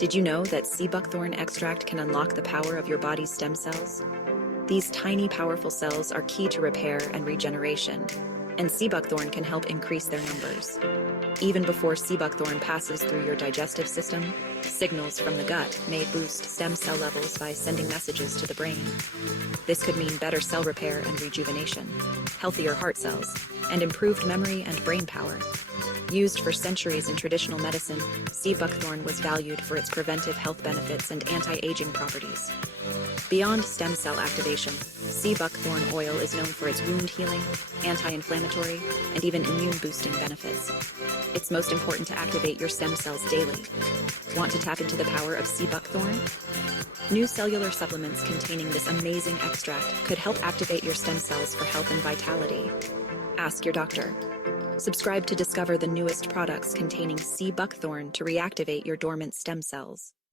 Did you know that sea buckthorn extract can unlock the power of your body's stem cells? These tiny, powerful cells are key to repair and regeneration, and sea buckthorn can help increase their numbers. Even before sea buckthorn passes through your digestive system, signals from the gut may boost stem cell levels by sending messages to the brain. This could mean better cell repair and rejuvenation, healthier heart cells, and improved memory and brain power. Used for centuries in traditional medicine, sea buckthorn was valued for its preventive health benefits and anti-aging properties. Beyond stem cell activation, sea buckthorn oil is known for its wound healing, anti-inflammatory, and even immune-boosting benefits. It's most important to activate your stem cells daily. Want to tap into the power of sea buckthorn? New cellular supplements containing this amazing extract could help activate your stem cells for health and vitality. Ask your doctor. Subscribe to discover the newest products containing sea buckthorn to reactivate your dormant stem cells.